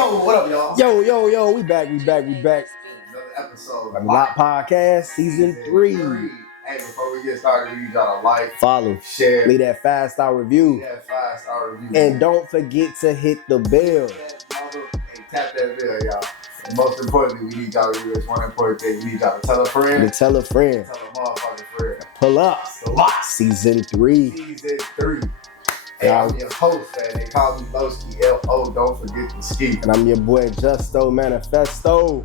Yo, what up, y'all? Yo, we back. Another episode of Lot Podcast, Season 3. Hey, before we get started, we need y'all to like, Follow, share, leave that 5-star review, and don't forget to hit the bell. Hey, tap that bell, y'all. And most importantly, we need y'all to do this one important thing. We need y'all to tell a friend. Tell a friend. Tell a motherfucking friend. Pull up. The lot. Season 3. Season 3. Hey, I'm your host, man. They call me Lowski, L.O. Don't forget the ski. And I'm your boy, Justo Manifesto.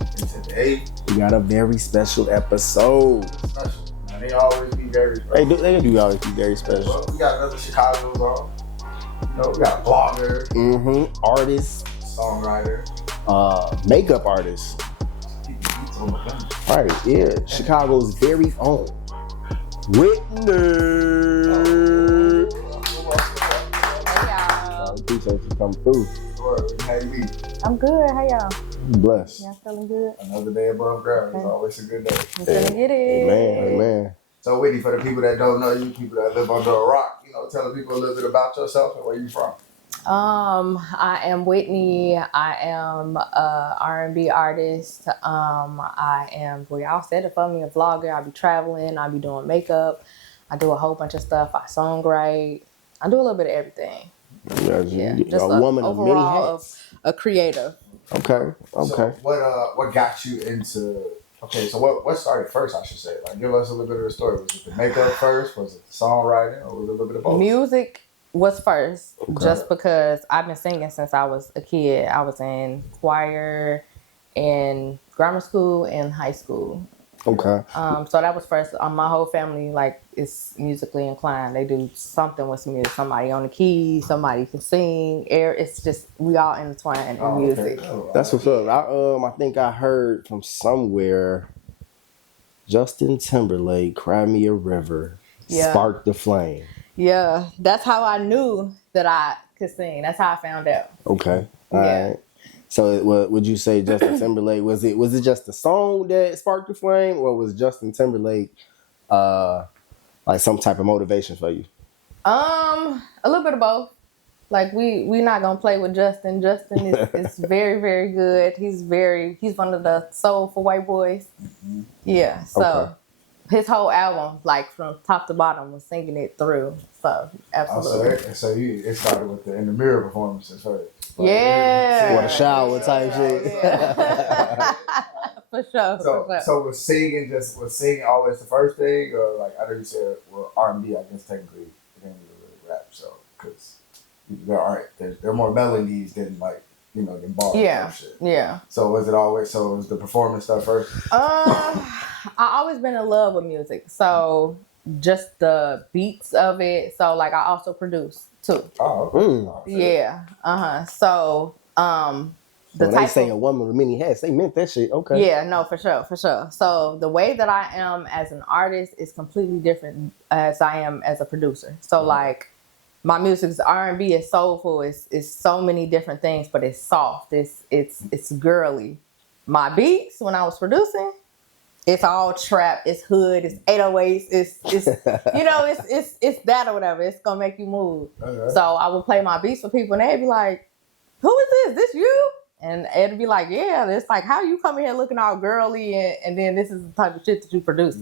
And today, we got a very special episode. Special. Man, they always be very special. They do always be very special. Well, we got another Chicago's on. You know, we got a blogger. Artist. Songwriter. Makeup artist. Right, yeah. Chicago's very own. WtNY. Appreciate you coming through. How you be? I'm good. How y'all? Blessed. Y'all feeling good? Another day above ground. It's always a good day. I'm gonna get it. Amen. So, Whitney, for the people that don't know you, people that live under a rock, you know, tell the people a little bit about yourself and where you from. I am WtNY. I am a R&B artist. I am, well, y'all said it for me, a vlogger. I be traveling. I be doing makeup. I do a whole bunch of stuff. I songwrite. I do a little bit of everything. Yeah, just a woman of many hats. A creative. Okay. So what got you into? Okay, so what started first? I should say, like, give us a little bit of the story. Was it the makeup first? Was it the songwriting, or was it a little bit of both? Music was first, just because I've been singing since I was a kid. I was in choir in grammar school and high school. Okay. So that was first. My whole family, like, is musically inclined. They do something with music. Somebody on the keys, somebody can sing. It's just, we all intertwined in music. Okay. That's what's up. I think I heard from somewhere Justin Timberlake, Cry Me a River, sparked the flame. Yeah, that's how I knew that I could sing. That's how I found out. Okay. All right. So, would you say Justin Timberlake, was it just the song that sparked the flame, or was Justin Timberlake like some type of motivation for you? A little bit of both. Like, we not gonna play with Justin. Justin is very, very good. He's one of the soulful white boys. Mm-hmm. Yeah. So his whole album, like from top to bottom, was singing it through. So absolutely. It started with the in the mirror performances first. Yeah. Or the shower type shit. Yeah. For sure. So was singing always the first thing, or like I know you said, well, R&B, I guess technically it ain't really rap, so because there are more melodies than like, you know, than bars. Yeah. Shit. Yeah. So was the performance stuff first? I always been in love with music, so just the beats of it. So like I also produce too. Oh, okay. Yeah. So when they say a woman with many hats, they meant that shit. Okay. Yeah, no, for sure. So the way that I am as an artist is completely different as I am as a producer. So like my music is R&B, is soulful, it's so many different things, but it's soft. It's girly. My beats when I was producing, it's all trap, it's hood, it's 808s, it's you know, it's that or whatever. It's gonna make you move. Okay. So I would play my beats for people and they'd be like, "Who is this? This you?" And it'd be like, "Yeah." It's like, how you come here looking all girly and then this is the type of shit that you produce.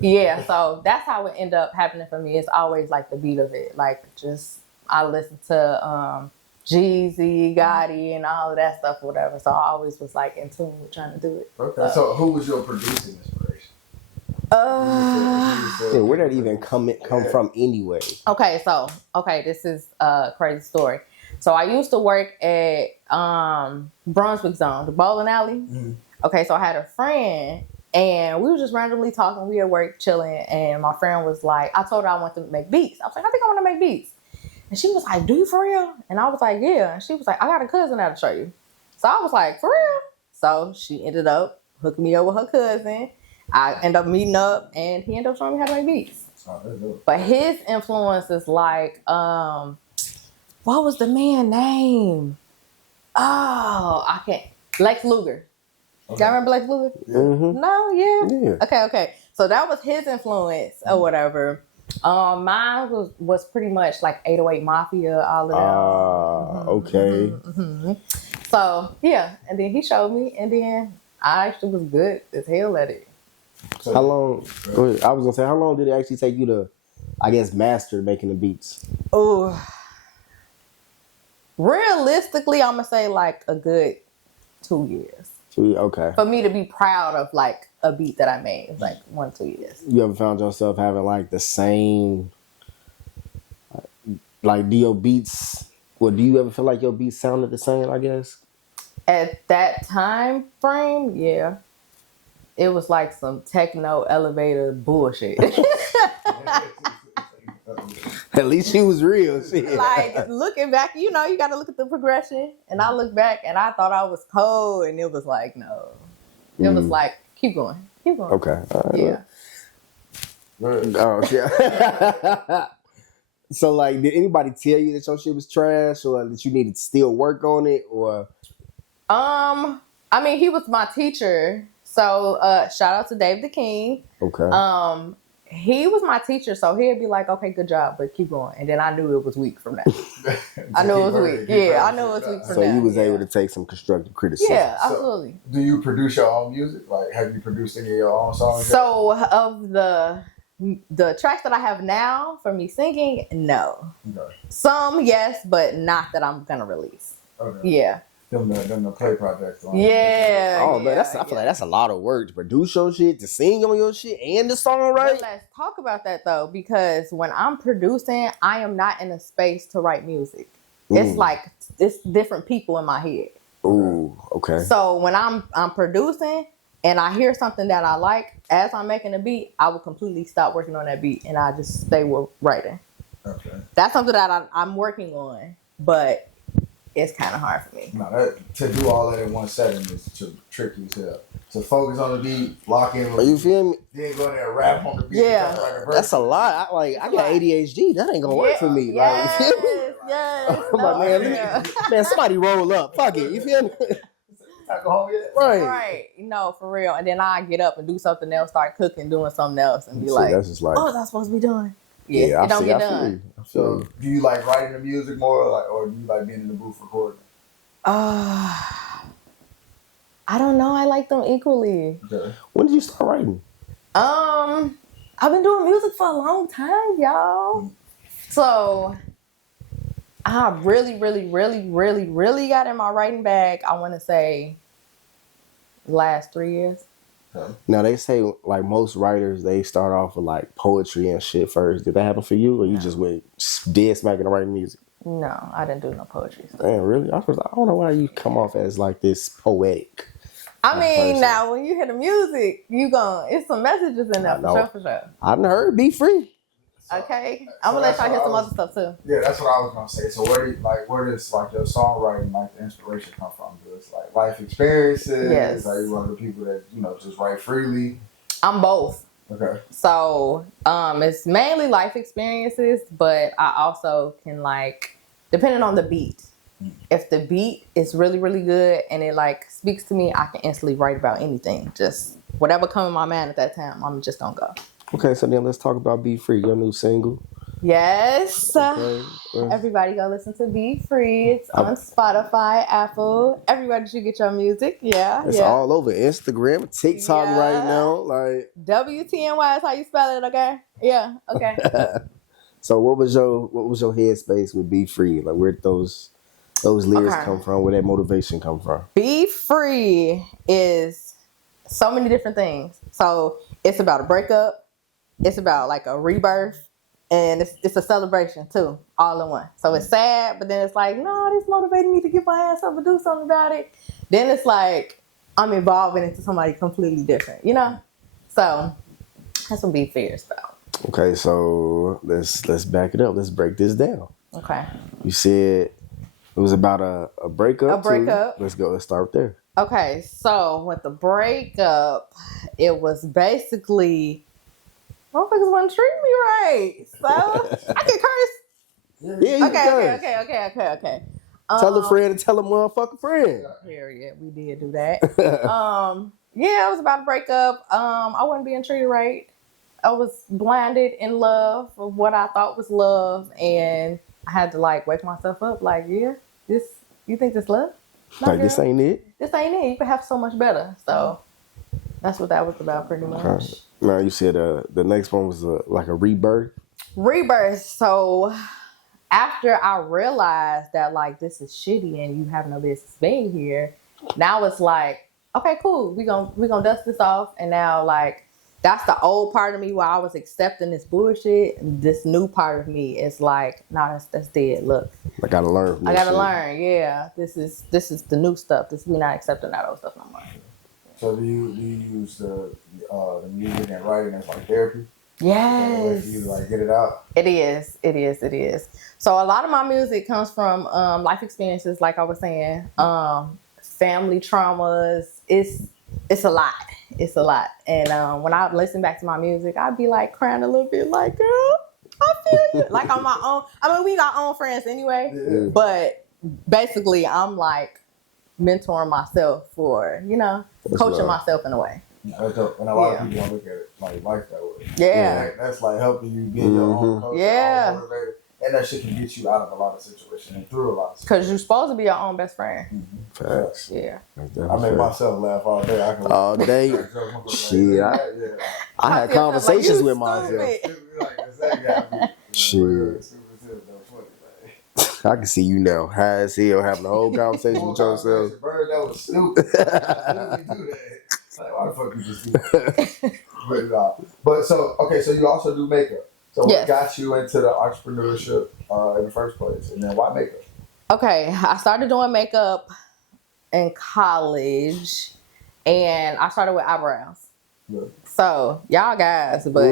Yeah, so that's how it ended up happening for me. It's always like the beat of it. Like, just I listen to Jeezy, Gotti, and all of that stuff, or whatever. So I always was like in tune with trying to do it. Okay. So who was your producing inspiration? Where did that even come from anyway? Okay, this is a crazy story. So I used to work at Brunswick Zone, the bowling alley. Mm-hmm. Okay, so I had a friend, and we were just randomly talking. We at work chilling, and my friend was like, I told her I want to make beats. I was like, I think I want to make beats. And she was like, "Do you for real?" And I was like, "Yeah." And she was like, "I got a cousin that'll show you." So I was like, "For real?" So she ended up hooking me up with her cousin. I ended up meeting up, and he ended up showing me how to make beats. But his influence is like, what was the man name? Oh, I can't. Lex Luger. Okay. Y'all remember Lex Luger? Mm-hmm. No, yeah. Okay. So that was his influence or whatever. Mine was pretty much like 808 Mafia, all of them. Okay. So yeah, and then he showed me, and then I actually was good as hell at it. So, How long? Go ahead. I was gonna say, how long did it actually take you to, I guess, master making the beats? Oh, realistically, I'm gonna say like a good 2 years Okay. for me to be proud of like a beat that I made. It's like 1-2 years. You ever found yourself having like the same, like, do your beats? Well, do you ever feel like your beats sounded the same? I guess. At that time frame, yeah, it was like some techno elevator bullshit. At least she was real. Shit. Like looking back, you know, you got to look at the progression. And I look back, and I thought I was cold, and it was like, no, it was like, keep going, keep going. Okay. All right. Yeah. Oh yeah. So like, did anybody tell you that your shit was trash, or that you needed to still work on it, or? I mean, he was my teacher, so shout out to Dave the King. Okay. He was my teacher, so he'd be like, "Okay, good job, but keep going." And then I knew it was weak from that. I knew it was weak. Yeah, I knew it was weak from So that. you was yeah. able to take some constructive criticism. Yeah, absolutely. Do you produce your own music? Like, have you produced any of your own songs? So of the tracks that I have now for me singing, no. Okay. Some, yes, but not that I'm gonna release. Okay. Yeah. Them the play projects. Yeah. Oh man, I feel like that's a lot of work to produce your shit, to sing on your shit, and the song, But right? let's talk about that though, because when I'm producing, I am not in a space to write music. It's like it's different people in my head. Ooh, okay. So when I'm producing and I hear something that I like, as I'm making a beat, I will completely stop working on that beat and I just stay with writing. Okay. That's something that I'm working on, but it's kind of hard for me. No, to do all that in one setting is tricky as hell. To focus on the beat, lock in. Are you feel me? Then go there and rap on the beat. Yeah. That's a lot. I got ADHD. That ain't gonna work for me. Yes, Like, you feel me? yes. I'm like, man, somebody roll up. Fuck it. You feel me? Not go home yet. Right. No, for real. And then I get up and do something else, start cooking, doing something else, and be like, that's just like, oh, that's what I'm supposed to be doing. Yeah, it don't get done. So, do you like writing the music more, or do you like being in the booth recording? I don't know. I like them equally. Okay. When did you start writing? I've been doing music for a long time, y'all. So I really got in my writing bag, I want to say, last 3 years. Okay. Now they say like most writers, they start off with like poetry and shit first. Did that happen for you, or you just went dead smack into writing music? No, I didn't do no poetry. Damn, really? I don't know why you come off as like this poetic. I mean, person. now when you hear the music, it's some messages in there for sure. I done heard "Be Free." Okay, I'm gonna let y'all hear some other stuff too. Yeah, that's what I was gonna say. So where does like your songwriting, like the inspiration come from? Do it's like life experiences? Yes. Are you one of the people that just write freely? I'm both. Okay. So it's mainly life experiences, but I also can depending on the beat. If the beat is really good and it speaks to me, I can instantly write about anything. Just whatever comes in my mind at that time, I'm just gonna go. Okay, so then let's talk about "Be Free," your new single. Yes. Okay. Everybody go listen to Be Free. It's on Spotify, Apple. Everybody should get your music. Yeah. It's all over Instagram, TikTok right now. Like WtNY is how you spell it, okay? Yeah, okay. So what was your headspace with "Be Free"? Like where did those lyrics come from? Where that motivation come from? Be Free is so many different things. So it's about a breakup. It's about like a rebirth. And it's a celebration too, all in one. So it's sad, but then it's like, no, this motivated me to get my ass up and do something about it. Then it's like I'm evolving into somebody completely different, So that's what Be Free is about. Okay, so let's back it up. Let's break this down. Okay. You said it was about a breakup. A breakup. Let's go. Let's start there. Okay, so with the breakup, it was basically motherfuckers wouldn't treat me right. So I can curse. Yeah, you can curse. Okay. Tell a friend and tell a motherfucking friend. Period. We did do that. Yeah, it was about a breakup. I wasn't being treated right. was blinded in love of what I thought was love, and I had to like wake myself up. Like, yeah, you think this love? No, Like, this ain't it. This ain't it. You can have so much better. So that's what that was about, pretty much. Now you said the next one was like a rebirth. Rebirth. So after I realized that like this is shitty and you have no business being here, now it's like, okay, cool. We gonna dust this off, and now like that's the old part of me where I was accepting this bullshit. And this new part of me is like, nah, that's dead. Look, I gotta learn. I gotta learn. Yeah, this is the new stuff. We not accepting that old stuff no more. So do you use the music and writing as like therapy? Yes. You like get it out? It is. So a lot of my music comes from life experiences, like I was saying, family traumas. It's a lot. It's a lot. And when I listen back to my music, I'd be like crying a little bit, like, girl, I feel you. Like on my own. I mean, we got our own friends anyway, but basically, I'm like mentoring myself for, coaching myself in a way. That's dope. And a lot of people don't look at it like life that way. Yeah. That's like helping you get your own coach. Yeah. And that shit can get you out of a lot of situations and through a lot of situations. Because you're supposed to be your own best friend. Mm-hmm. Facts. Yeah. I make myself laugh all day. All day. Shit. I had conversations with myself. Shit. I can see you now, high as hell, having a whole conversation with yourself. Bird, that was stupid. I didn't do that. Like, why the fuck you just do that? But so you also do makeup. So what got you into the entrepreneurship in the first place? And then why makeup? Okay, I started doing makeup in college, and I started with eyebrows. Yeah. So, y'all guys, but...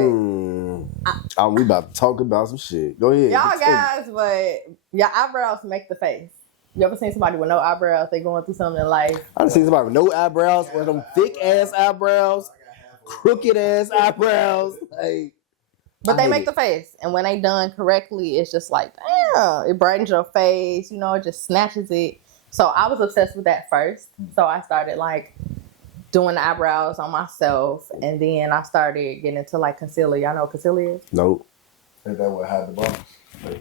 we about to talk about some shit. Go ahead. Y'all guys, but your eyebrows make the face. You ever seen somebody with no eyebrows? They going through something in life. I've seen somebody with no eyebrows, or them thick-ass eyebrows, crooked-ass eyebrows. Like, but they make the face. And when they done correctly, it's just like, damn, it brightens your face. It just snatches it. So I was obsessed with that first. So I started like doing the eyebrows on myself. And then I started getting into like concealer. Y'all know what concealer is? Nope. Is that what had the bumps? I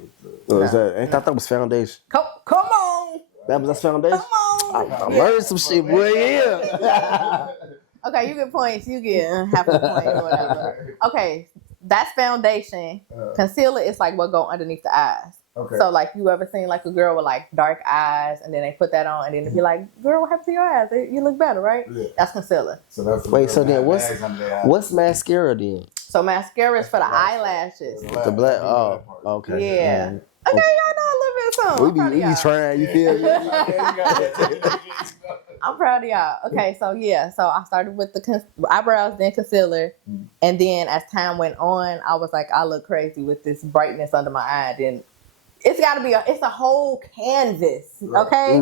thought that was foundation. Come on. That was foundation? Come on. I learned some shit, boy. Yeah. Okay, you get points. You get half a point or whatever. Okay, that's foundation. Concealer is like what go underneath the eyes. Okay. So like you ever seen like a girl with like dark eyes and then they put that on and then they be like, girl, what happened to your eyes? You look better, right? Yeah. That's concealer. So that's so then what's mascara then? So mascara is for the eyelashes. The black. Oh, okay. Yeah. Okay, y'all know a little bit of something. We be trying. You feel me? I'm proud of y'all. Okay, so I started with the eyebrows, then concealer, and then as time went on, I was like, I look crazy with this brightness under my eye. Then it's got to be it's a whole canvas, okay?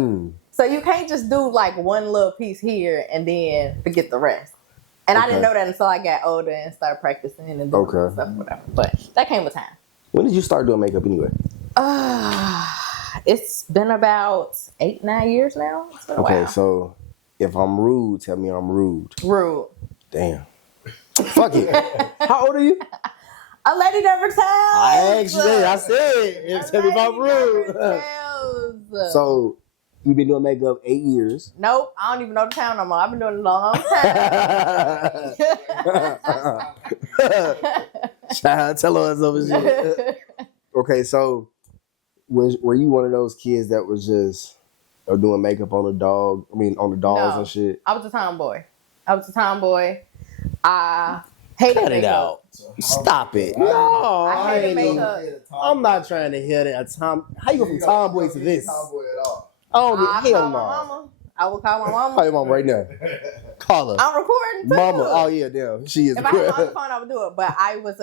So you can't just do like one little piece here and then forget the rest. And I didn't know that until I got older and started practicing and doing stuff, whatever. But that came with time. When did you start doing makeup anyway? It's been about 8-9 years now. It's been a while. So if I'm rude, tell me I'm rude. Rude. Damn. Fuck it. How old are you? A lady never tells. I actually, I said, tell me if I'm rude. So you've been doing makeup 8 years. Nope, I don't even know the town no more. I've been doing it a long time. Tell us over shit. Okay, so were you one of those kids that was just doing makeup on the dog? I mean, on the dolls and shit. I was a tomboy. I hated Cut makeup. it out. Stop it. No, I hated makeup. I'm not trying to hear that. How you go from tomboy to this? Tomboy at all. Oh, hell no. I will call my mama. Call your mom right now. Call her. I'm recording too. Mama. Oh yeah, damn. She is. If I had my phone, I would do it. But I was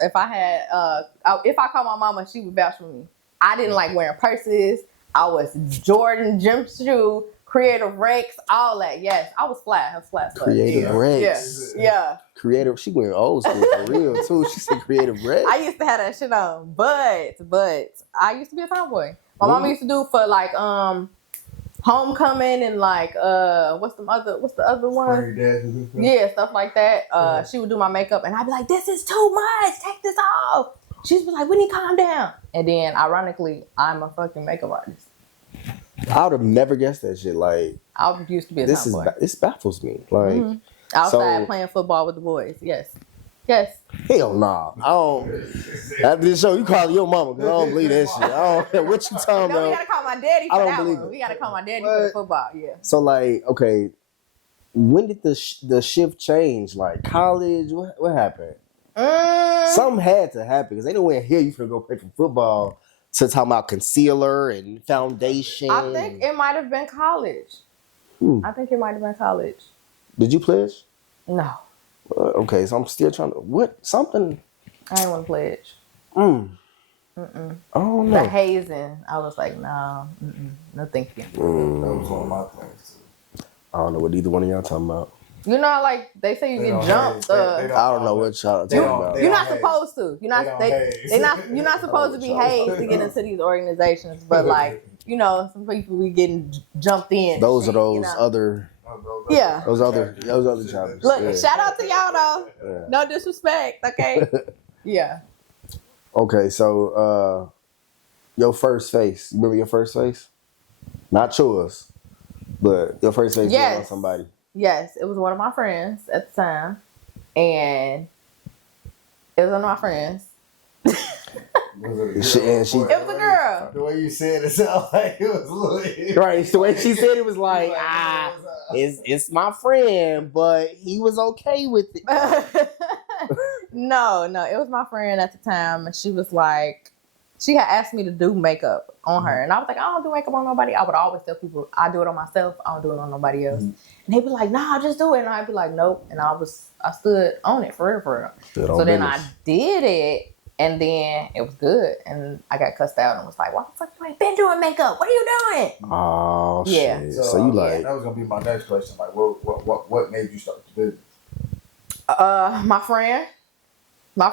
if I called my mama, she would vouch for me. I didn't like wearing purses. I was Jordan gym shoe, Creative Rex, all that. Yes, I was flat. I was flat. Creative Rex. Yeah. Creative. She went old school for real too. She said Creative Rex. I used to have that shit on, but I used to be a tomboy. My mama used to do for like homecoming and like what's the other one? Yeah, stuff like that. She would do my makeup and I'd be like, this is too much, take this off. She'd be like, we need to calm down. And then ironically, I'm a fucking makeup artist. I would have never guessed that shit. Like, I used to be a tomboy. This baffles me. Like, outside playing football with the boys. Yes. Hell nah. I don't. After this show, you call your mama because I don't believe that shit. I don't know what you talking about. We gotta call my daddy for that one. It. We gotta call my daddy for the football. Yeah. So like, okay, when did the shift change? Like college? What happened? Something had to happen because they don't want to hear you finna go play for football to talk about concealer and foundation. I think it might have been college. Did you pledge? No. Okay, so I'm still trying to something. I didn't want to pledge. Oh no. The hazing, I was like, no, no thank you. That was one of my things too. I don't know what either one of y'all talking about. You know, like they say you get jumped. I don't know what y'all talking about. You're not supposed to. You're not supposed to be hazed to get into these organizations. But like, you know, some people be getting jumped in. Those are those other. Yeah. Those other jobs. Look, shout out to y'all though. Yeah. No disrespect, okay? Yeah. Okay, so your first face. You remember your first face? Not yours, but your first face on somebody. Yes, it was one of my friends at the time. And it was one of my friends. It was a girl. The way you said it sounded like it was lit. Right, the way she said it was like, it's my friend, but he was okay with it. No, it was my friend at the time, and she was like, she had asked me to do makeup on her, and I was like, I don't do makeup on nobody. I would always tell people, I do it on myself, I don't do it on nobody else. And they'd be like, nah, just do it, and I'd be like, nope, and I stood on it for real. So then I did it. And then it was good. And I got cussed out and was like, why the fuck you ain't been doing makeup? What are you doing? Oh, yeah. Shit. So you like... That was going to be my next question. Like, what made you start the business? My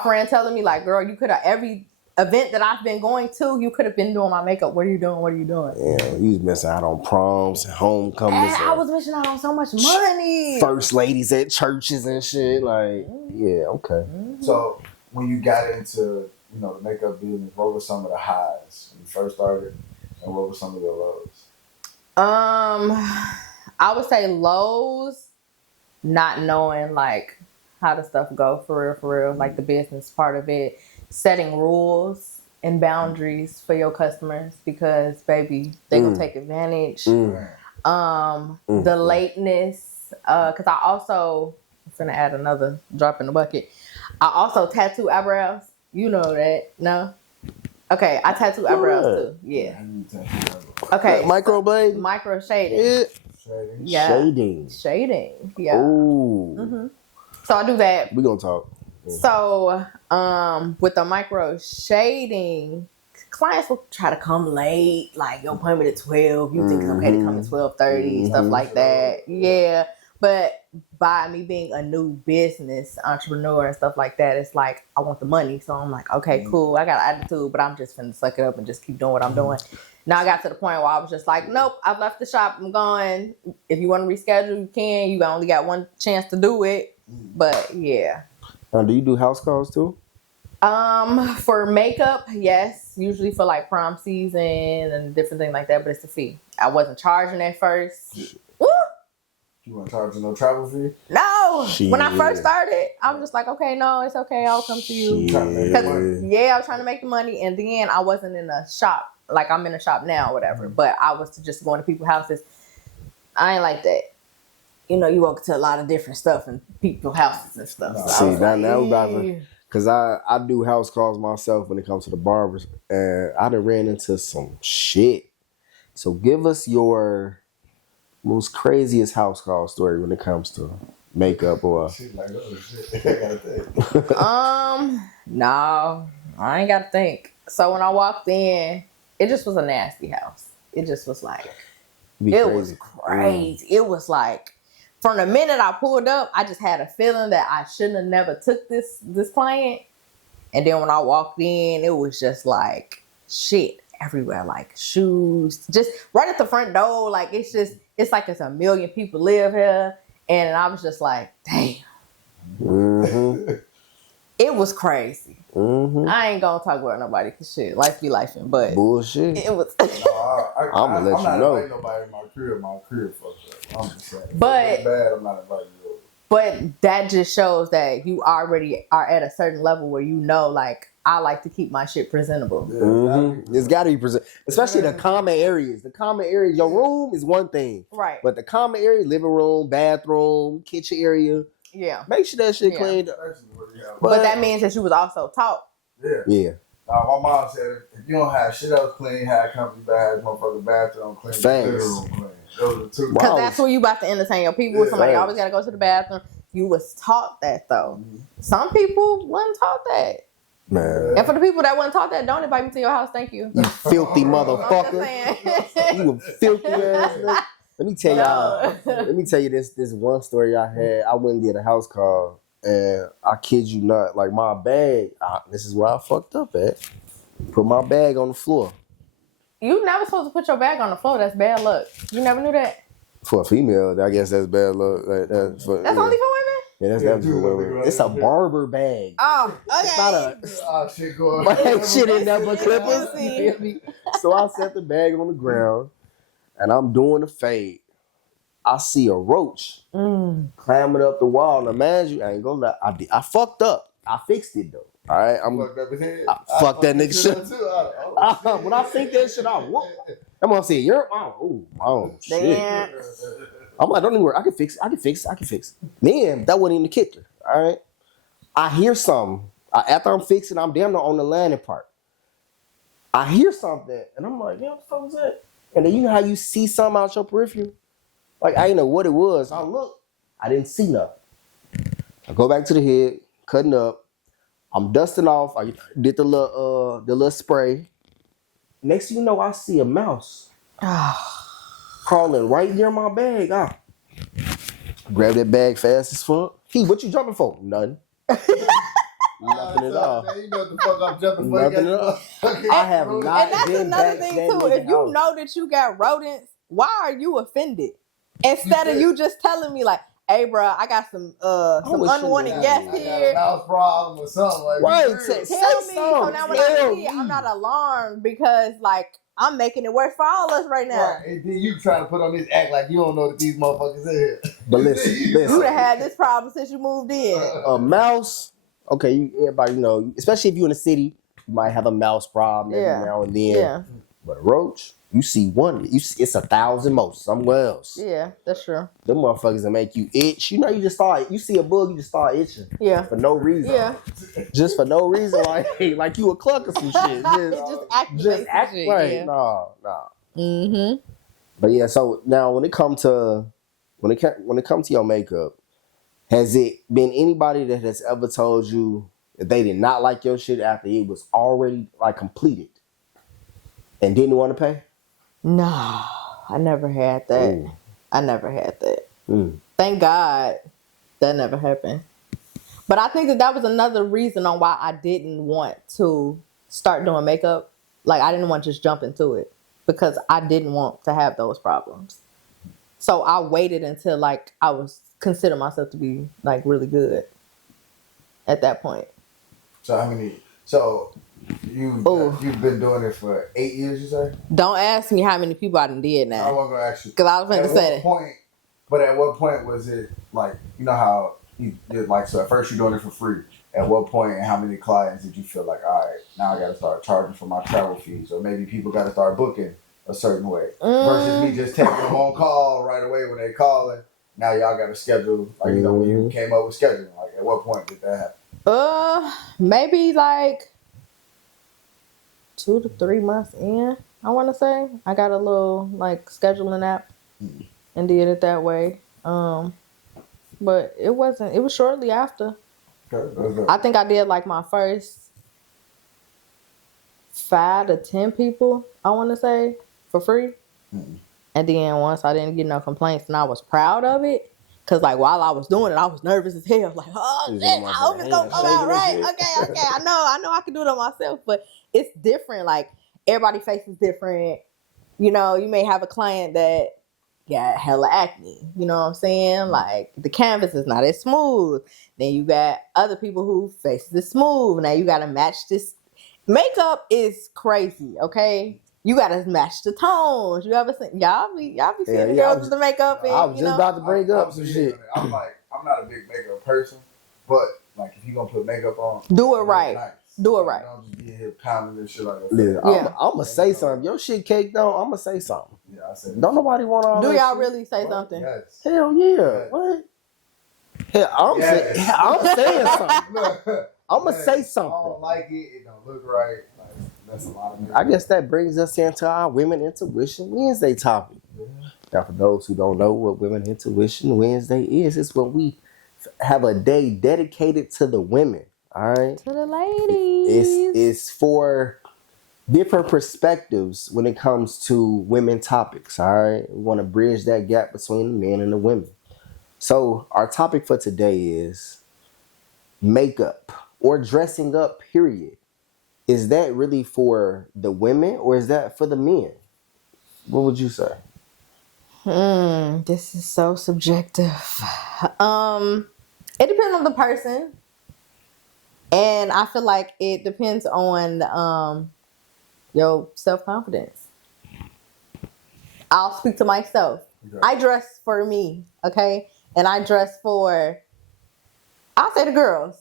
friend telling me, like, girl, you could have, every event that I've been going to, you could have been doing my makeup. What are you doing? Yeah, you was missing out on proms and homecomings. I was missing out on so much money. First ladies at churches and shit. Like, yeah, okay. So... when you got into, you know, the makeup business, what were some of the highs when you first started, and what were some of your lows? I would say lows, not knowing like how the stuff go for real, like the business part of it, setting rules and boundaries for your customers because baby, they gonna take advantage. The lateness, because I also I'm gonna add another drop in the bucket. I also tattoo eyebrows. You know that, no? Okay, I tattoo eyebrows too. Yeah. Okay. Microblade? Micro shading. Yeah. Shading. Yeah. Ooh. So I do that. We gonna talk. So, with the micro shading, clients will try to come late, like your appointment at 12. You think it's okay to come at 12:30, stuff like that. Yeah. But by me being a new business entrepreneur and stuff like that, it's like, I want the money. So I'm like, okay, cool. I got an attitude, but I'm just finna suck it up and just keep doing what I'm doing. Now I got to the point where I was just like, nope, I've left the shop. I'm gone. If you want to reschedule, you can. You only got one chance to do it. But yeah. Do you do house calls too? For makeup, yes. Usually for like prom season and different things like that, but it's a fee. I wasn't charging at first. Woo! You want to charge no travel fee? No. Shit. When I first started, I was just like, okay, no, it's okay. I'll come to you. I was trying to make the money. And then I wasn't in a shop. Like I'm in a shop now or whatever. But I was just going to people's houses. I ain't like that. You know, you walk to a lot of different stuff in people's houses and stuff. So now we about to... Because I do house calls myself when it comes to the barbers. And I done ran into some shit. So give us your... most craziest house call story when it comes to makeup or she's like, oh shit, I gotta think. No, I ain't gotta think. So when I walked in, it just was a nasty house. It just was like was crazy. It was like from the minute I pulled up, I just had a feeling that I shouldn't have never took this client. And then when I walked in, it was just like shit everywhere, like shoes, just right at the front door. Like it's like it's a million people live here, and I was just like, damn, it was crazy. I ain't gonna talk about nobody because shit, life be lifing, but bullshit. it was. I'm gonna let I'm you not know. inviting nobody in my crib. My crib fucked up. I'm just saying. But if it's bad, I'm not inviting you over. But that just shows that you already are at a certain level where you know, like, I like to keep my shit presentable. It's got to be present, especially the common areas. The common areas, your room is one thing, Right? but the common area, living room, bathroom, kitchen area, make sure that shit cleaned up. But that means that you was also taught. Yeah. My mom said, if you don't have shit else clean, have company bags, motherfucking bathroom clean, living room clean. Those are the two. Because that's where you about to entertain your people. Somebody always got to go to the bathroom. You was taught that, though. Some people wasn't taught that. Man. And for the people that wasn't taught that, don't invite me to your house. Thank you. You filthy motherfucker. You a filthy ass nigga. Let me tell y'all. Let me tell you this one story I had. I went and did a house call, and I kid you not, like my bag. This is where I fucked up at. Put my bag on the floor. You never supposed to put your bag on the floor. That's bad luck. You never knew that. For a female, I guess that's bad luck. Like that's only for women. Yeah, that's for women. It's a barber bag. Oh, okay. It's not a shit going. Shit in there for clippers. You feel me? So I set the bag on the ground, and I'm doing the fade. I see a roach climbing up the wall. Now, man, I ain't gonna lie. I fucked up. I fixed it though. All right, I fucked that nigga shit. When I think that shit out, I'm gonna say you're shit. I'm like, don't even worry. I can fix it. Then that wasn't even the kicker. All right, I hear something after I'm fixing. I'm damn near on the landing part. I hear something, and I'm like, what the fuck was that? And then you know how you see something out your peripheral? Like I didn't know what it was. I look, I didn't see nothing. I go back to the head, cutting up. I'm dusting off. I did the little spray. Next thing you know, I see a mouse crawling right near my bag. Grab that bag fast as fuck. What you jumping for? Nothing. Nothing at all. You know what the fuck I'm jumping for. Nothing at all. I have not. And that's another thing too. If you know that you got rodents, why are you offended? Instead of you just telling me like, hey, bro, I got some unwanted guests here. Mouse problem or something like right. that. Tell me. So now when I see it, I'm not alarmed because like I'm making it worse for all of us right now. Right. And then you trying to put on this act like you don't know that these motherfuckers are here. But listen. You done had this problem since you moved in. A mouse. Okay, everybody, especially if you're in the city, you might have a mouse problem every now and then. Yeah. But a roach, you see one, it's 1,000 most somewhere else. Yeah, that's true. Them motherfuckers that make you itch. You see a bug, you just start itching. Yeah. For no reason. Yeah. Just for no reason, like you a cluck or some shit. Just act right. Yeah. Nah. Mm-hmm. But yeah, so now when it comes to your makeup, has it been anybody that has ever told you that they did not like your shit after it was already like completed and didn't want to pay? No, I never had that. Ooh. I never had that. Thank God that never happened. But I think that was another reason on why I didn't want to start doing makeup. Like I didn't want to just jump into it because I didn't want to have those problems. So I waited until like I was consider myself to be like really good at that point. So how many? So you've been doing this for 8 years, you say? Don't ask me how many people I done did now. I wasn't gonna ask you because I was going to say that. But at what point was it like how you did like so? At first you're doing it for free. At what point and how many clients did you feel like, all right, now I got to start charging for my travel fees, or maybe people got to start booking a certain way versus me just taking them on call right away when they calling. Now y'all got to schedule, like, when you came up with scheduling, like, at what point did that happen? Maybe, like, 2 to 3 months in, I want to say. I got a little, like, scheduling app and did it that way. But it was shortly after. Okay. I think I did, like, my first 5 to 10 people, I want to say, for free. And then once I didn't get no complaints and I was proud of it, because like while I was doing it, I was nervous as hell. Like, oh shit, I hope it's gonna come out right. Okay, I know I can do it on myself, but it's different. Like everybody's face is different. You know, you may have a client that got hella acne. You know what I'm saying? Like the canvas is not as smooth. Then you got other people who faces is smooth. Now you got to match this. Makeup is crazy. Okay, you got to match the tones. You ever seen y'all be seeing the girls with the makeup? And, I was just about to bring up some shit. I'm not a big makeup person, but like if you gonna put makeup on, do it right. Nice. Do it right. Don't just be here pounding this shit like that. Listen, I'm gonna say something. Your shit caked on. I'm gonna say something. Yeah, I said. Don't nobody want all Do that y'all shit? really say something? Yes. Hell yeah. Yes. What? Hell, I'm saying something. I'm gonna say something. I don't like it. It don't look right. Like, that's a lot of. I guess that brings us into our Women Intuition Wednesday topic. Yeah. Now, for those who don't know what Women Intuition Wednesday is, it's when we have a day dedicated to the women. All right, to the ladies. It's for different perspectives when it comes to women topics. All right, we want to bridge that gap between the men and the women. So our topic for today is makeup or dressing up. Period. Is that really for the women or is that for the men? What would you say? This is so subjective. It depends on the person. And I feel like it depends on your self-confidence. I'll speak to myself. Okay. I dress for me, okay? And I dress for, I'll say the girls.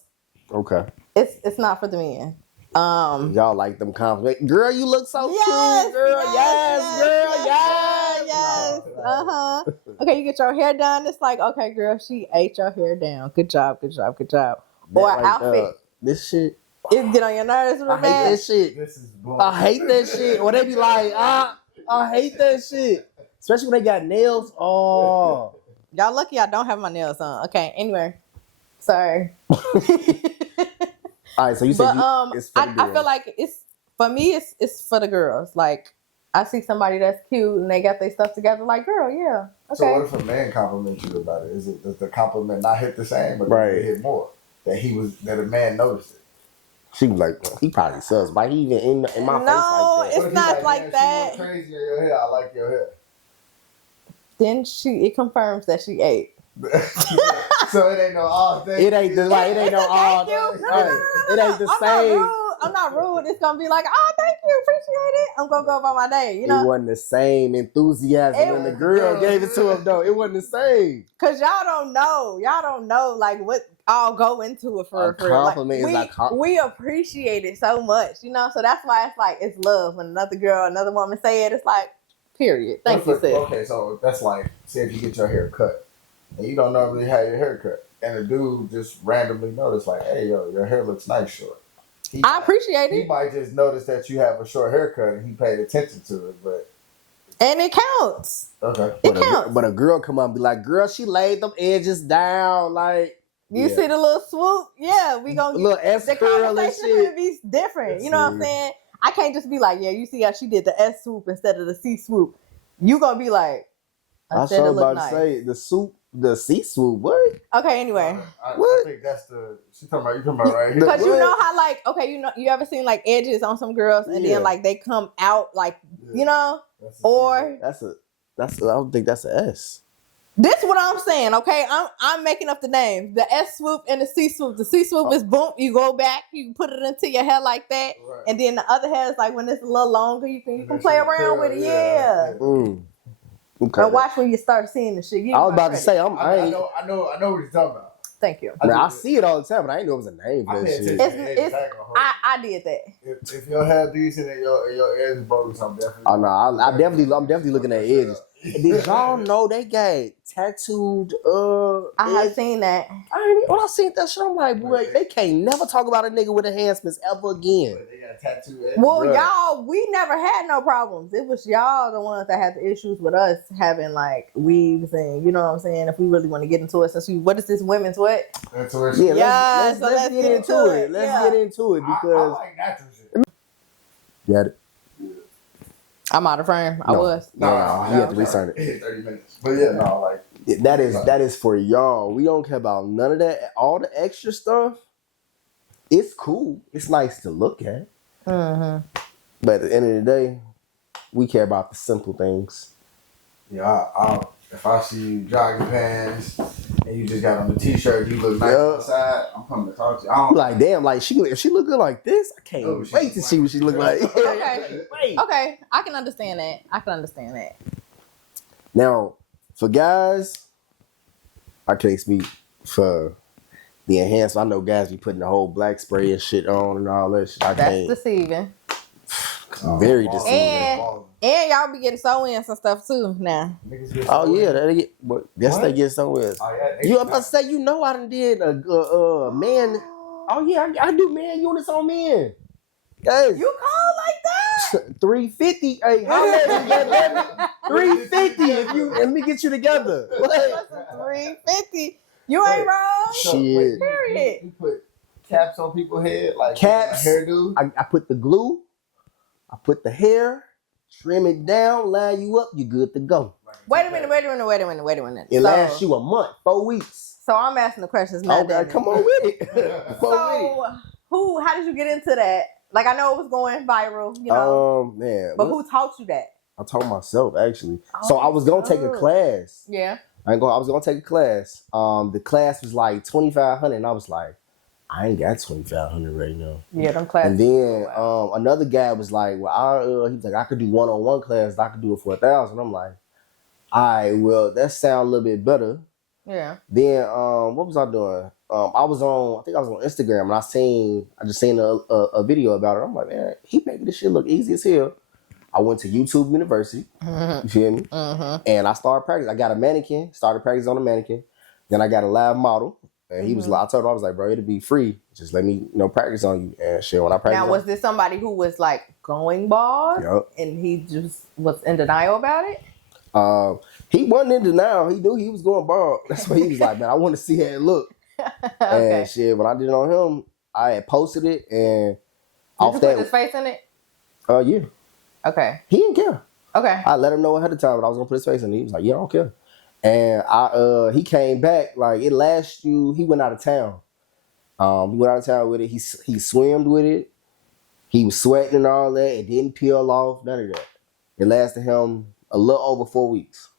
Okay. It's not for the men. Y'all like them compliments. Girl, you look so cute, girl. Yes. Okay, you get your hair done. It's like, okay, girl, she ate your hair down. Good job. That Or like, outfit. This shit. It get on your nerves real bad. I hate that shit. I hate that shit. Or they be like, I hate that shit. Especially when they got nails. Oh. Y'all lucky I don't have my nails on. Okay, anyway. Sorry. All right, so you said it's for the girls. I feel like it's for me. It's for the girls. Like I see somebody that's cute and they got their stuff together. Like, girl, yeah. Okay. So what if a man compliments you about it? Does the compliment not hit the same, but right. it hit more? That a man noticed it. She was like, he probably sucks. Why he even in my face like that? No, it's not like that. She went crazy in your hair. I like your hair. Then it confirms that she ate. So it ain't no all day. It ain't no all day. It ain't the same. I'm not rude. It's gonna be like, oh, thank you, appreciate it. I'm gonna go about my day. You know, it wasn't the same enthusiasm when the girl gave it to him. Though it wasn't the same. Cause y'all don't know like what all go into it for a compliment. Like, we appreciate it so much, you know. So that's why it's like it's love. When another woman say it, it's like, period. Thank you, sis. Okay, so that's like, say if you get your hair cut and you don't normally have your hair cut, and a dude just randomly notice like, hey, yo, your hair looks nice short. I appreciate it. He might just notice that you have a short haircut and he paid attention to it, and it counts. Okay. It counts. But a girl come up and be like, girl, she laid them edges down. Like, you see the little swoop? Yeah, we gonna little S the curl and conversation shit. Will be different. You know what I'm saying? I can't just be like, yeah, you see how she did the S swoop instead of the C swoop. You gonna be like, I was about to say the C swoop. What? Okay, anyway. I think that's you talking about right here. Because you know how like, okay, you ever seen like edges on some girls and then like they come out like, you know, or I don't think that's an S. This is what I'm saying, okay? I'm making up the names. The S swoop and the C swoop. The C swoop is boom, you go back, you put it into your hair like that, right. And then the other hair is like when it's a little longer, you can play around with it, yeah. Okay. Now watch when you start seeing the shit. I was about to say, I know what you're talking about. Thank you. I see it all the time, but I didn't know it was a name for that shit. I did that. If your hair decent and your edges bogus, I'm definitely. Oh no, I'm definitely looking at edges. Did y'all know they got tattooed? I have seen that. When I seen that shit, I'm like, boy, they can't never talk about a nigga with enhancements ever again. They got tattooed. Well, y'all, we never had no problems. It was y'all the ones that had the issues with us having like weaves and you know what I'm saying. If we really want to get into it, since what is this women's what? Intuition. Yeah, let's get into it. Let's get into it because I like natural shit. Got it. I'm out of frame. I was. No, you have to restart it. It hit 30 minutes. But yeah, no, like that is for y'all. We don't care about none of that. All the extra stuff. It's cool. It's nice to look at. Mm-hmm. But at the end of the day, we care about the simple things. Yeah, if I see you jogging pants and you just got on the t-shirt, you look nice outside, I'm coming to talk to you. I'm like, damn, like if she look good like this, I can't wait to see what she look like. Okay, I can understand that. Now, for guys, I can't speak for the enhancement. I know guys be putting the whole black spray and shit on and all that shit. That's deceiving. Very deceiving. And y'all be getting sew-ins and stuff too now. Oh yeah, they get sew-ins. You about to say I done did a man. Oh yeah, I do man units on men. Guys, You call like that? 350. Hey, how much? 350 if you let me get you together. 350. You ain't wrong. Shit. Period. You put caps on people's head, like caps, hairdo. I put the glue. I put the hair. Trim it down, line you up, you good to go. Wait a minute. It lasts you a month, 4 weeks. So I'm asking the questions now. Okay, come on with it. How did you get into that? Like, I know it was going viral, you know. Man. But who taught you that? I taught myself, actually. So I was going to take a class. Yeah. I was going to take a class. The class was like $2,500, and I was like, I ain't got $2,500 right now. Yeah, them classes. And then another guy was like, well, he was like, I could do one-on-one class. I could do it for $1,000. I'm like, all right, well, that sounds a little bit better. Yeah. Then what was I doing? I was on Instagram, and I just seen a video about it. I'm like, man, he making this shit look easy as hell. I went to YouTube University. Mm-hmm. You feel me? Mm-hmm. And I started practicing. I got a mannequin. Started practicing on a mannequin. Then I got a live model. And he was like, I told him, I was like, bro, it'll be free. Just let me, practice on you. And shit, when I practice. Now, was this somebody who was like going bald? Yep. And he just was in denial about it? He wasn't in denial. He knew he was going bald. That's why he was like, man, I want to see how it look. Okay. And shit, when I did it on him, I had posted it. And did you put his face in it? Yeah. Okay. He didn't care. Okay. I let him know ahead of time that I was going to put his face in it. He was like, yeah, I don't care. And he came back, like, he went out of town. He went out of town with it. He swimmed with it. He was sweating and all that. It didn't peel off, none of that. It lasted him a little over 4 weeks.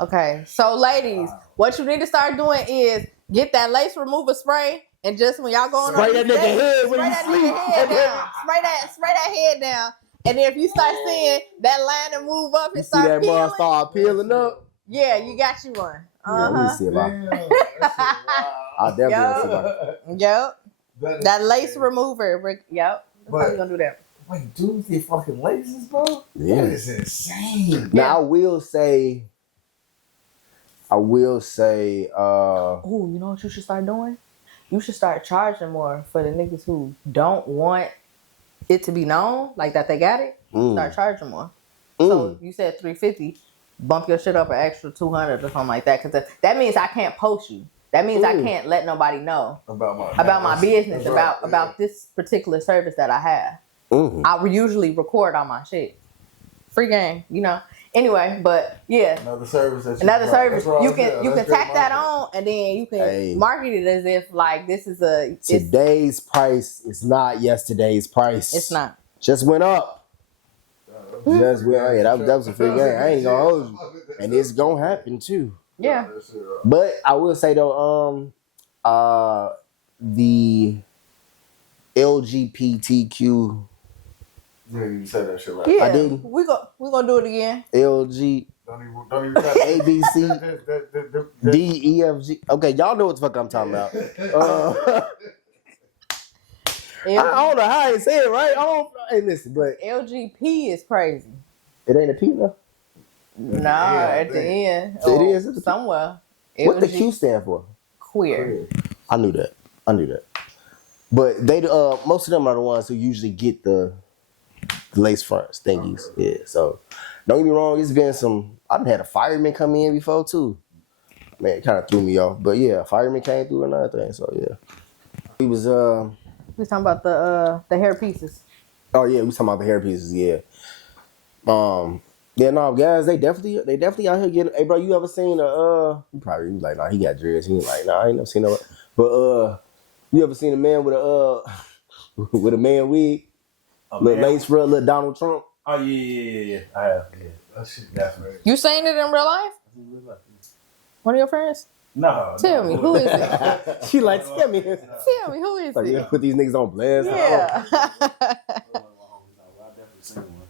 Okay. So, ladies, what you need to start doing is get that lace remover spray, and just when y'all going spray that nigga head when you sleep. Spray that head down. And then if you start seeing that line and move up and start peeling. See that start peeling up? Yeah, you got you one. Yeah, let me see if I definitely want to see. Yep. That lace remover. Yep. How you gonna do that? Wait, dudes get fucking laces, bro? Yeah. That is insane. Now, I will say, ooh, you know what you should start doing? You should start charging more for the niggas who don't want it to be known, like that they got it. Start charging more. So you said $350. Bump your shit up an extra $200 or something like that, because that means I can't post you. That means I can't let nobody know about my business, about this particular service that I have. Mm-hmm. I usually record on my shit. Free game, Anyway, but yeah, another service. You can tack that on, and then you can market it as if like this is today's price. It's not yesterday's price. It's not. Just went up. That was a free game. I ain't gonna hold you, and it's gonna happen too. Yeah. But I will say though, the LGBTQ. Yeah, you said that shit right. Yeah, I didn't. We gonna do it again. LG. Don't even try to. A B C D E F G. Okay, y'all know what the fuck I'm talking about. I don't know how I say it right. Hey, listen, but LGP is crazy. It ain't a P though. No, at the end. It is somewhere. What the Q stand for? Queer. I knew that. But they most of them are the ones who usually get the lace fronts thingies. Yeah. So don't get me wrong. It's been I've had a fireman come in before too. Man, it kind of threw me off. But yeah, a fireman came through and everything. So yeah, we was We talking about the hair pieces. Oh yeah, we talking about the hair pieces. Yeah. Yeah, no, guys, they definitely out here getting. Hey, bro, you ever seen you probably was like, nah, he got dreads. He was like, nah, I ain't never seen no. But you ever seen a man with a with a man wig? Little lace front, little Donald Trump. Oh yeah. I have. Yeah, that shit definitely. You seen it in real life? One of your friends? No. Tell me, who is it? She like, tell me. Tell me, who is Like, you it? put these niggas on blast. Yeah. I definitely seen one.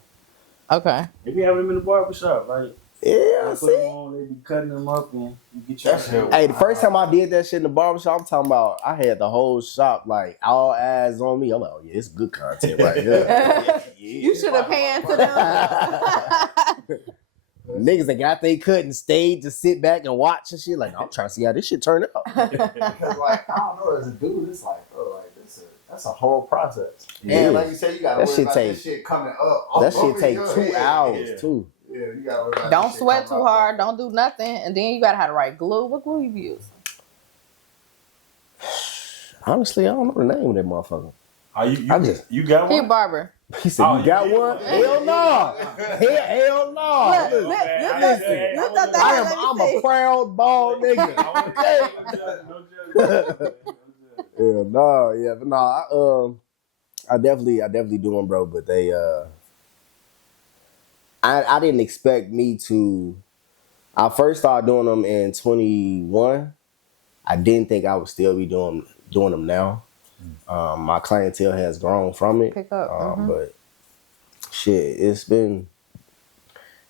Okay. They be having them in the barbershop, like. Yeah, They I put them see. on, they be cutting them up and you get your That shit. Hey, the first time I did that shit in the barbershop, I'm talking about I had the whole shop like all eyes on me. I'm like, oh yeah, it's good content right here. You should have panned to them. Niggas that got they cut and stayed to sit back and watch and shit. Like, I'm trying to see how this shit turn out. Because like I don't know, as a dude, it's like, bro, like that's a whole process. Yeah. And like you said, you gotta That worry shit about take- this shit coming up. That shit over take your 2 head. hours Yeah. too. Yeah, you gotta worry about Don't this shit sweat too coming up. hard. Don't do nothing. And then you gotta have the right glue. What glue you use? Honestly, I don't know the name of that motherfucker. Oh, you got He a one? barber. He said, Oh, you got yeah. one? Hell no. Hell no. Look, look at that. I Let me am see. a proud bald nigga. Hell no, yeah, but no, I definitely do them, bro. But they, I didn't expect me to. I first started doing them in 21. I didn't think I would still be doing them now. My clientele has grown from it. Pick up. But shit, it's been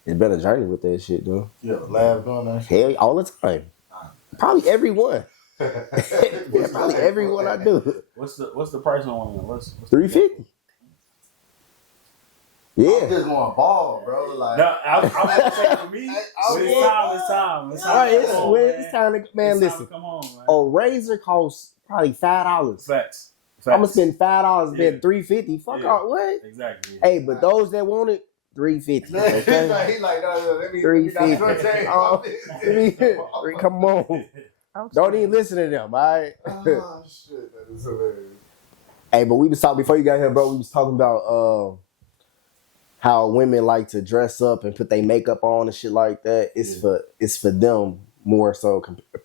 a journey with that shit, though. Yeah, laugh doing that shit. Hell, all the time. Probably every one. Yeah, probably every one I do. What's the price on one? What's $350. I Yeah. just want a ball, bro. Like, No, I'm saying for me. It's time. All right, it's time to, man, It's time listen. to come on, man. A razor costs probably $5. Facts. I'm gonna spend $5, Yeah. spend $350. Fuck Yeah. all, what? Exactly. Hey, but those that want it, $350. Okay? He's like, no, let me $350. Come on. Don't even listen to them, all right? Oh, shit, that is hilarious. Hey, but we was talking before you got here, bro. We was talking about how women like to dress up and put their makeup on and shit like that. It's for them more so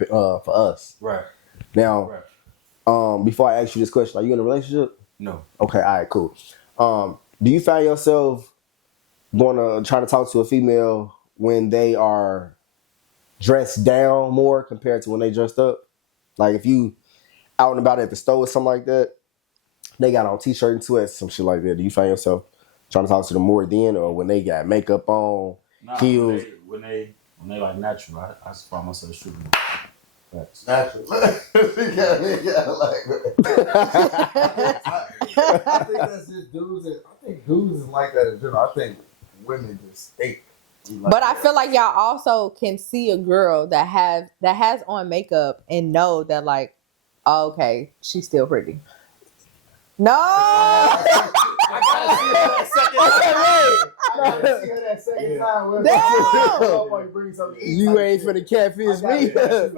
for us. Right. Now, before I ask you this question, are you in a relationship? No. Okay, all right, cool. Do you find yourself trying to talk to a female when they are dressed down more compared to when they dressed up? Like if you out and about at the store or something like that, they got on t-shirt and sweats, some shit like that. Do you find yourself trying to talk to them more then, or when they got makeup on, heels? When they like natural, I find myself shooting. Facts. Natural. yeah, like, I think that's just dudes. I think dudes is like that in general. I think women just think. Like But I that. feel like y'all also can see a girl that has on makeup and know that like, oh, okay, she's still pretty. No. I gotta see her that second time. I gotta see her that second time. Damn. Bring something to eat You type ain't shit. finna catfish me. I gotta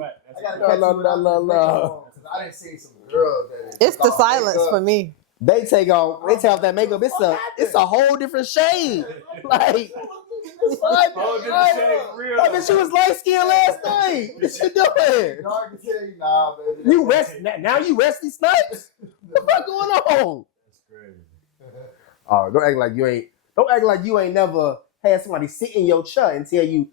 catch No. you because I didn't see some girls that It's the silence for me. They take off that makeup. It's a whole different shade. Like, Whole different shade, for real. I mean, she was light skinned last night. What you doing? Dog can tell you, nah, baby. You rest now? You Wesley Snipes? What the fuck going on? That's crazy. Oh, don't act like you ain't never had somebody sit in your chair and tell you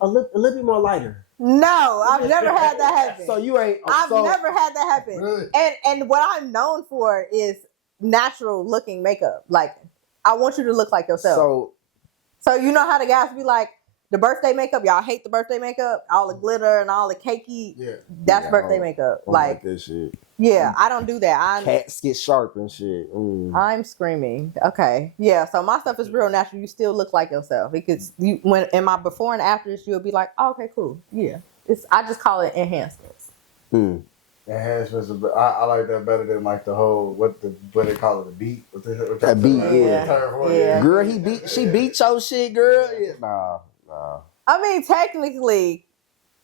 a little bit more lighter. No, I've never had that happen. So you ain't. I've never had that happen. Really? And what I'm known for is natural looking makeup. Like I want you to look like yourself. So you know how the guys be like, the birthday makeup, y'all hate the birthday makeup, all the glitter and all the cakey. Yeah. That's birthday makeup. Like this shit. Yeah, I don't do that. Cats get sharp and shit. I'm screaming. Okay. Yeah, so my stuff is real natural. You still look like yourself. Because when in my before and afters, you'll be like, oh, okay, cool. Yeah. I just call it enhancements. Enhancements. I like that better than like the whole what they call it, the beat. That beat, yeah. Yeah. Girl, she beat your shit, girl. Yeah. Nah. I mean, technically,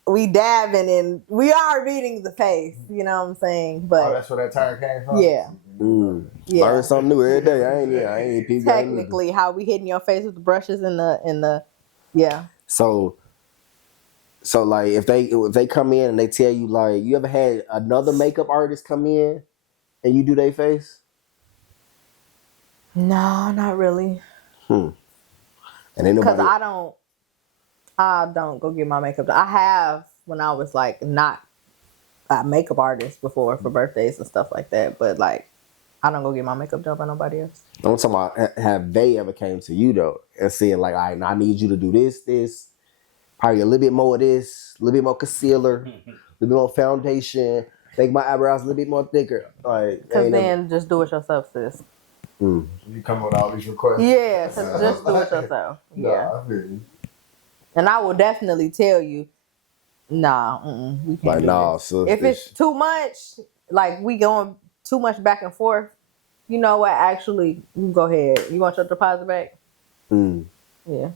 we dabbing and we are beating the face. You know what I'm saying? But that's where that term came from. Yeah. Yeah. Learn something new every day. I ain't peep that either. Technically, how we hitting your face with the brushes and the yeah. So like if they come in and they tell you like, you ever had another makeup artist come in and you do their face? No, not really. And ain't Cause nobody. I don't go get my makeup done. I have when I was like not a makeup artist before for birthdays and stuff like that. But like, I don't go get my makeup done by nobody else. I'm talking about have they ever came to you though and saying like, all right, I need you to do this, probably a little bit more of this, a little bit more concealer, a little bit more foundation, make my eyebrows a little bit more thicker. Like, Cause then just do it yourself, sis. You come with all these requests. Yeah, cause just do it yourself. Yeah, Nah, I feel you. and I will definitely tell you, nah, we can't like do nah, this. sis, If it's too much, like we going too much back and forth, you know what? Actually, you go ahead. You want your deposit back? Yeah.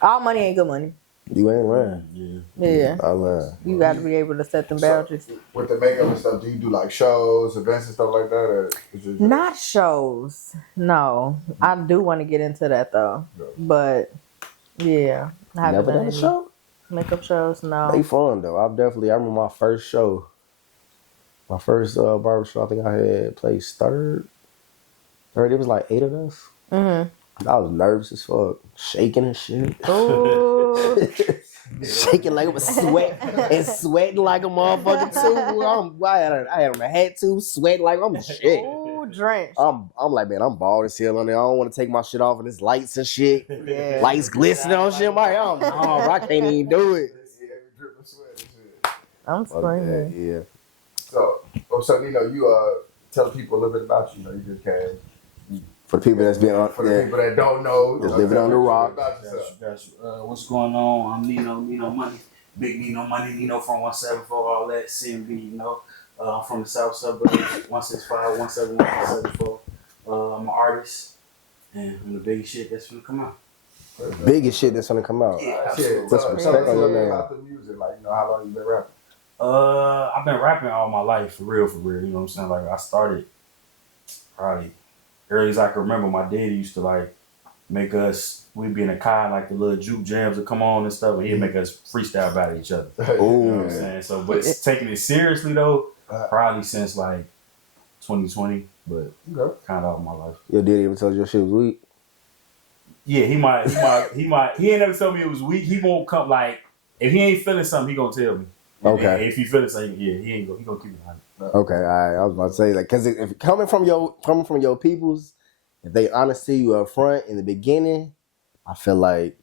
All money ain't good money. You ain't lying. Yeah. I lie. You got to be able to set them boundaries. With the makeup and stuff, do you do like shows, events and stuff like that? Or is it Not shows. No. I do want to get into that though. Yeah. But yeah. I haven't Never done a any show? makeup shows, no. They fun though. I remember my first show. My first barber show, I think I had placed third. It was like 8 of us. I was nervous as fuck. Shaking and shit. Ooh. Shaking like I was sweating like a motherfucker too. I had on a hat too, sweating like I'm shit. Ooh, drenched. I'm like, man, I'm bald as hell on there. I don't want to take my shit off and it's lights and shit. Yeah. Lights glistening on shit. I'm like, oh, no, I can't even do it. I'm screaming. Yeah. So you tell people a little bit about you. You know, you just came. For the people that's been on, For the people that don't know, just living on the rock. What's going on? I'm Nino Money. Big Nino Money, Nino from 174, all that, CMB, you know. I'm from the south suburbs, 165, 171, 174. I'm an artist, and I'm the biggest shit that's gonna come out. Biggest shit that's gonna come out. Yeah, Shit, Put some respect on your name. about the music, like how long you been rapping? I've been rapping all my life, for real, you know what I'm saying? Like, I started probably early as I can remember. My daddy used to, like, make us, we'd be in a car, like, the little juke jams would come on and stuff, and he'd make us freestyle about each other. You know what I'm saying? So, but it's taking it seriously, though, probably since, like, 2020, but kind of all my life. Your daddy ever told you your shit was weak? Yeah, he might, he ain't never told me it was weak. He won't come, like, if he ain't feeling something, he gonna tell me. Okay. And if he feeling something, yeah, he gonna keep it honest. Okay, all right. I was about to say, like, because if coming from your peoples, if they honest to you up front in the beginning, I feel like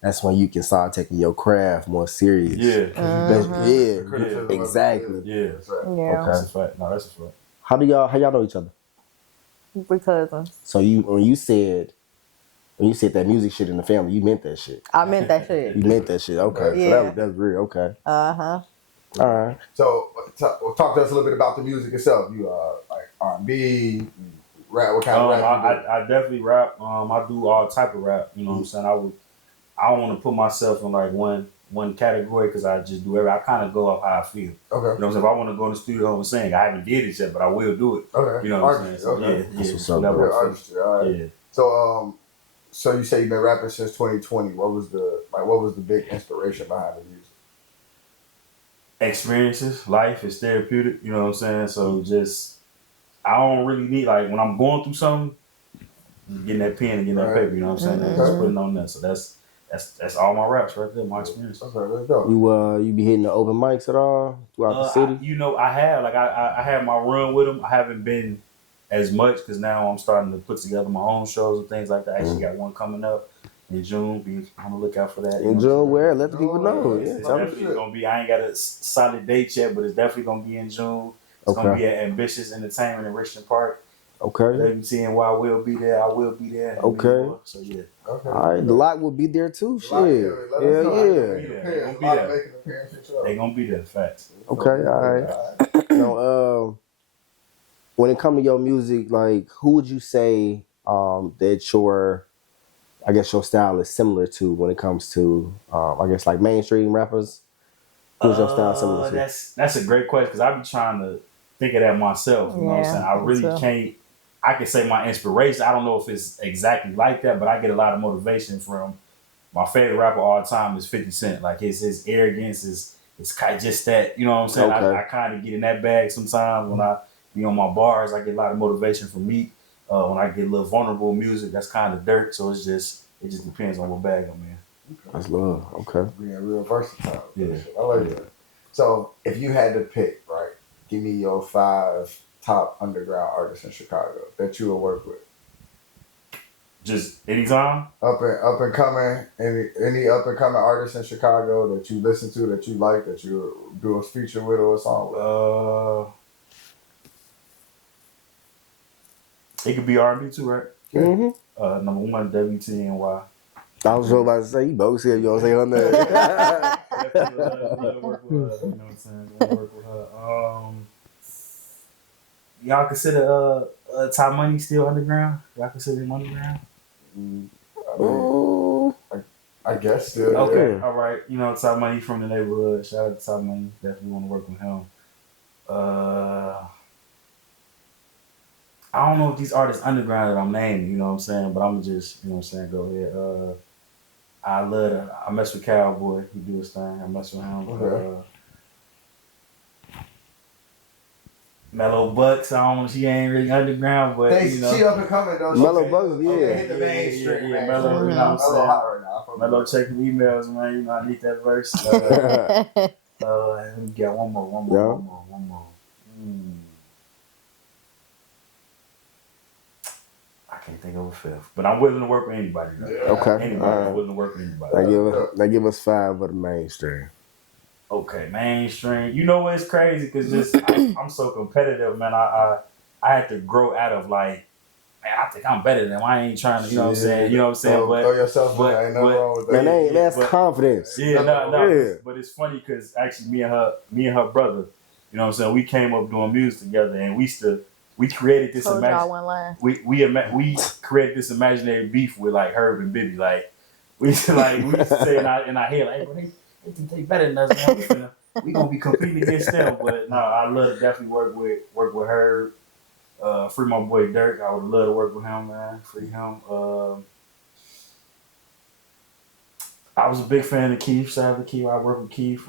that's when you can start taking your craft more serious. Yeah. Yeah, exactly. Yeah. Yeah. Okay. That's a fact. No, that's a fact. How y'all know each other? We cousins. So when you said that music shit in the family, you meant that shit. I meant that shit. You meant that shit. Okay. Yeah. So that's real. Okay. Uh-huh. All right. So talk to us a little bit about the music itself. You like R&B, rap. What kind of rap you do? I definitely rap. I do all type of rap. You know what I'm saying? I don't want to put myself in like one category because I just do everything. I kind of go off how I feel. Okay. You know what I'm saying? If I want to go in the studio and sing, I haven't did it yet, but I will do it. Okay. You know what I'm saying? So, Okay. yeah. That's what's up, whatever bro. I feel. Artistry. All right. Yeah. So you say you've been rapping since 2020. What was the big inspiration behind the music? Experiences, life is therapeutic. You know what I'm saying? So just, I don't really need, like, when I'm going through something, getting that pen and getting that paper. You know what I'm saying? And just putting on that. So that's all my raps right there. My experience. Okay, let's go. You be hitting the open mics at all throughout the city? I have. Like, I had my run with them. I haven't been as much because now I'm starting to put together my own shows and things like that. I actually got one coming up in June. Be on the lookout for that. In June, where? Let the people know. It's definitely gonna be. I ain't got a solid date yet, but it's definitely gonna be in June. It's gonna be at Ambitious Entertainment in Richmond Park. Okay. They've been seeing why I will be there. I will be there. Okay. So yeah. Okay. All right, the lot will be there too. Shit. Yeah. They gonna be there. Facts. Okay. All right. Now, when it comes to your music, like, who would you say that your style is similar to when it comes to, like mainstream rappers? Who's your style similar to? That's a great question because I be trying to think of that myself. You know what I'm saying? I really can't. I can say my inspiration. I don't know if it's exactly like that, but I get a lot of motivation from my favorite rapper all the time is 50 Cent. Like his arrogance is kind of just that. You know what I'm saying? Okay. I kind of get in that bag sometimes when I be on my bars. I get a lot of motivation from Meek. When I get a little vulnerable music, that's kind of dirt. So it just depends on what bag I'm in. Okay. That's love. Okay. Being real versatile. Yeah. I like that. So if you had to pick, right, give me your 5 top underground artists in Chicago that you would work with. Just anytime. Up and coming, any up and coming artists in Chicago that you listen to, that you like, that you do a feature with or a song with. It could be R&B too, right? Mm-hmm. Number 1, WtNY. I was just about to say, you both said you don't say her name. Love work with her, you know what I'm saying? Love work with her. Y'all consider Top Money still underground? Y'all consider him underground? I guess still. Okay, Yeah. all right. You know, Top Money from the neighborhood. Shout out to Top Money. Definitely want to work with him. I don't know if these artists underground that I'm naming, you know what I'm saying, but I'm just, you know what I'm saying, go ahead. I mess with Cowboy. He do his thing. I mess with him. Okay. Mellow Bucks. She ain't really underground, but you know. She up and coming though. Mellow Bucks, yeah. Hit the mainstream. Yeah, Mellow, you know what I'm saying? Mellow hot right now. Mellow checking emails, man. You know, I need that verse. Let me get one more. I can't think of a fifth, but I'm willing to work with anybody. Though. Yeah. Okay. Anybody. I'm willing to work with anybody. Now give us 5 of the mainstream. Okay, mainstream. You know what's crazy? Because I'm so competitive, man. I had to grow out of like, man, I think I'm better than them. I ain't trying to, you know what I'm saying? You know what I'm saying? Throw yourself in. Ain't nothing wrong with that. Man, that's confidence. Yeah, no. But it's funny because actually me and her brother, you know what I'm saying? We came up doing music together, and we created this we created this imaginary beef with like Herb and Bibby. Like we used to say in our head, like, hey, bro, they think they better than us, man. We gonna be competing against them. But no, I love to definitely work with Herb. Free my boy Dirk. I would love to work with him, man. Free him. I was a big fan of Keith. Shout out to Keith. I work with Keith.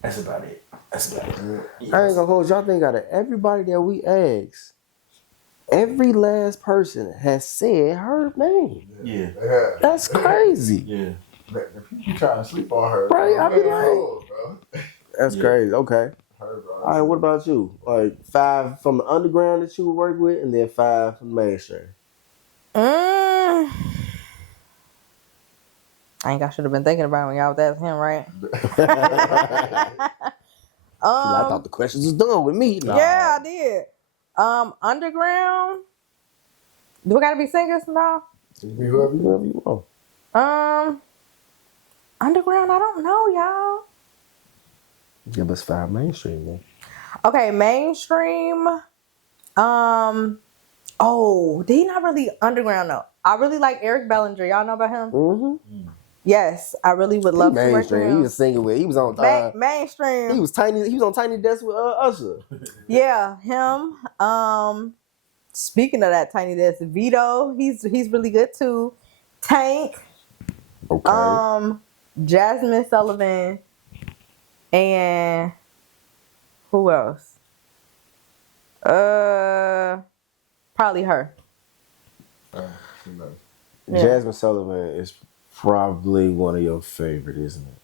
That's about it. Yes. I ain't gonna hold you. I think out of everybody that we asked, every last person has said her name. Yeah. That's crazy. Yeah. If you trying to sleep on her, right? I be like, bro. That's crazy. Okay. Her, bro. All right. What about you? Like 5 from the underground that you would work with, and then 5 from the mainstream. I think I should have been thinking about it when y'all was asking him, right? I thought the questions was done with me. Nah. Yeah, I did. Underground. Do we gotta be singers now? Be whoever you want. Underground. I don't know, y'all. Give us 5 mainstream then. Okay, mainstream. Oh, he not really underground though. I really like Eric Bellinger. Y'all know about him? Mm-hmm. Yes, I really would love to work with him. He was singing with. He was on mainstream. He was tiny. He was on Tiny Desk with Usher. Yeah, him. Speaking of that Tiny Desk, Vito. He's really good too. Tank. Okay. Jasmine Sullivan. And who else? Probably her. Yeah. Jasmine Sullivan is probably one of your favorite, isn't it?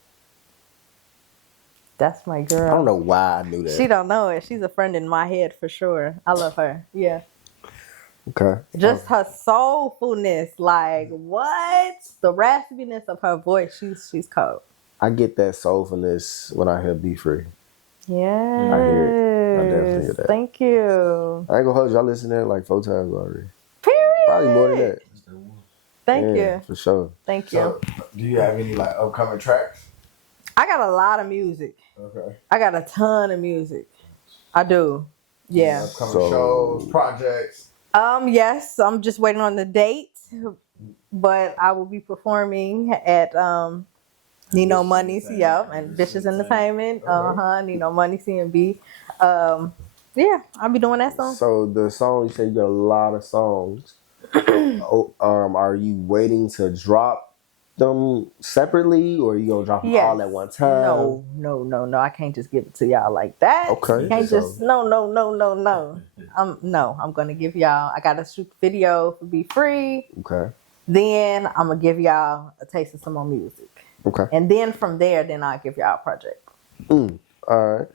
That's my girl. I don't know why I knew that. She don't know it. She's a friend in my head for sure. I love her. Yeah. Okay. Just her soulfulness, like what? The raspiness of her voice. She's cold. I get that soulfulness when I hear Be Free. Yeah. I hear it. I definitely hear that. Thank you. I ain't gonna hold you. I listened to it like 4 times already. Period. Probably more than that. Thank you. For sure. Thank you. So, do you have any like upcoming tracks? I got a lot of music. Okay. I got a ton of music. I do. Yeah. Upcoming shows, projects. Yes, I'm just waiting on the date, but I will be performing at Nino Money, and Vicious Entertainment. Nino Money, CMB. Yeah, I'll be doing that song. So the song, you said you got a lot of songs. Are you waiting to drop them separately, or you gonna drop them all at one time? No. I can't just give it to y'all like that. Okay. Can't just no. I'm gonna give y'all. I gotta shoot the video for Be Free. Okay. Then I'm gonna give y'all a taste of some more music. Okay. And then from there, then I'll give y'all a project. All right.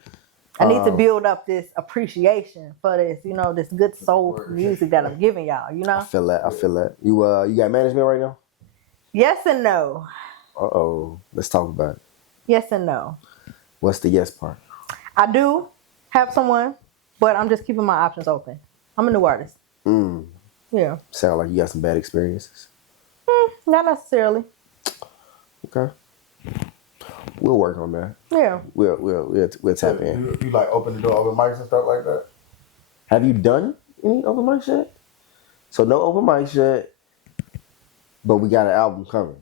I need to build up this appreciation for this, this good soul music that I'm giving y'all, I feel that. You got management right now? Yes and no. Let's talk about it. Yes and no. What's the yes part? I do have someone, but I'm just keeping my options open. I'm a new artist. Yeah. Sound like you got some bad experiences. Not necessarily. Okay. We'll work on that. Yeah. We'll tap in. You like open the door, open mics and stuff like that? Have you done any open mic yet? So no open mic yet, but we got an album coming.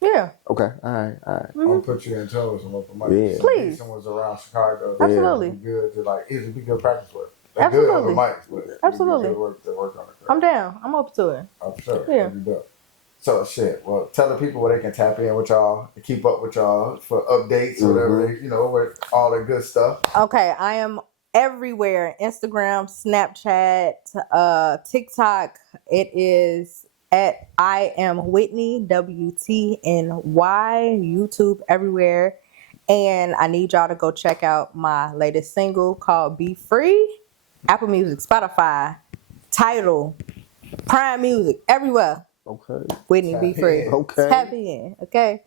Yeah. Okay. All right. I'm gonna put you in touch with some open mics. Yeah. Please. Someone's around Chicago. Absolutely. It'd be good to it'd be good practice work. Like Absolutely. Good open mics, but Absolutely. Good work to work on it. I'm down. I'm open to it. I'm sure. Yeah. That'd be dope. So shit. Well, tell the people where they can tap in with y'all, to keep up with y'all for updates or whatever. With all the good stuff. Okay, I am everywhere: Instagram, Snapchat, TikTok. It is at I am Whitney WtNY. YouTube everywhere, and I need y'all to go check out my latest single called "Be Free." Apple Music, Spotify, Tidal, Prime Music, everywhere. Okay. Whitney, Be Free. Okay. Tap in. Okay.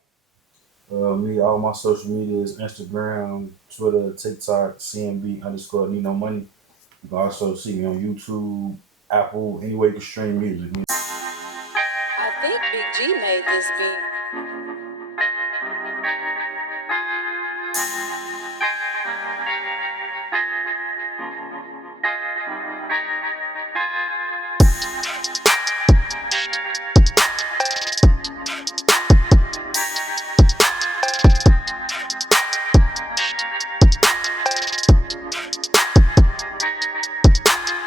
Me, all my social media is Instagram, Twitter, TikTok, CMB_Need No Money. You can also see me on YouTube, Apple, anywhere you can stream music. I think Big G made this beat.